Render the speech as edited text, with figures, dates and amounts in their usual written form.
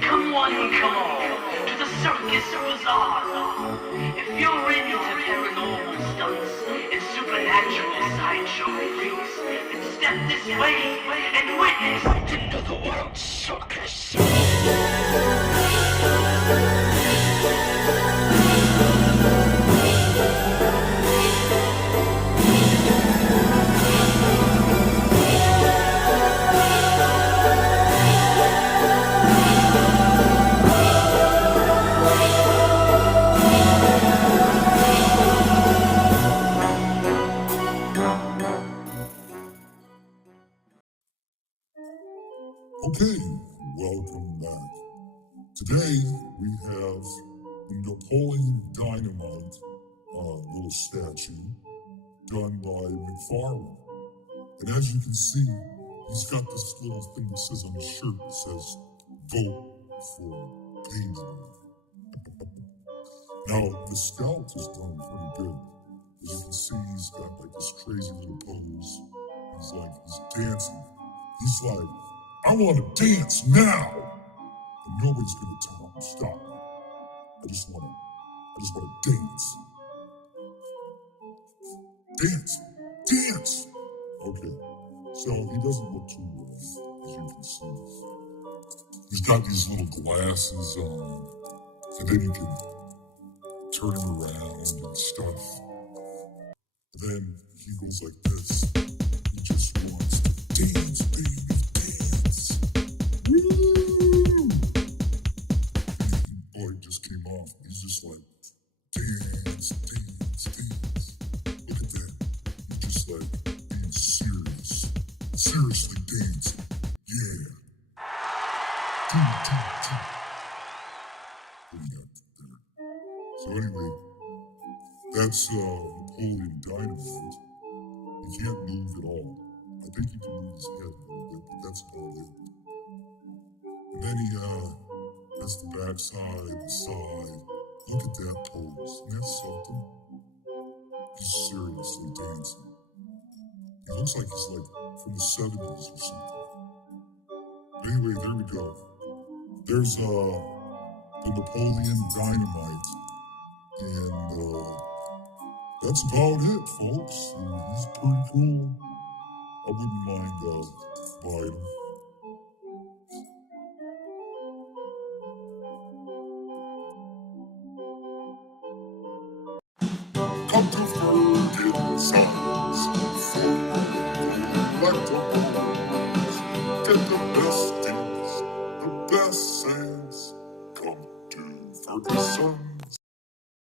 Come one, come all, to the circus bazaar. If you're into paranormal stunts and supernatural sideshow freaks, then step this way and witness into the world circus. Okay, welcome back. Today we have the Napoleon Dynamite little statue done by McFarlane. And as you can see, he's got this little thing that says on his shirt that says, "Vote for Dynamite." Now, the scout is done pretty good. As you can see, he's got like this crazy little pose. He's dancing. He's like, "I want to dance now!" And nobody's going to tell him, "Stop. I just want to dance. Dance! Dance!" Okay, so he doesn't look too well, as you can see. He's got these little glasses on, and then you can turn him around and stuff. Then he goes like this. He just wants to dance, baby, dance. Woo! Oh, he just came off. He's just like, dance, dance, dance. Look at that. He's just like being serious. Seriously dancing. Yeah. What do you got there? So anyway, that's Napoleon Dynamite. He can't move at all. I think he can move his head a little bit, but that's about it. And then he has the backside, the side. Look at that pose. Isn't that something? He's seriously dancing. He looks like he's like from the 70s or something. But anyway, there we go. There's the Napoleon Dynamite. And that's about it, folks. He's pretty cool. I wouldn't mind buying him. Come to Ferg in size. Like the boys. Get the best deals, the best sales. Come to Ferguson.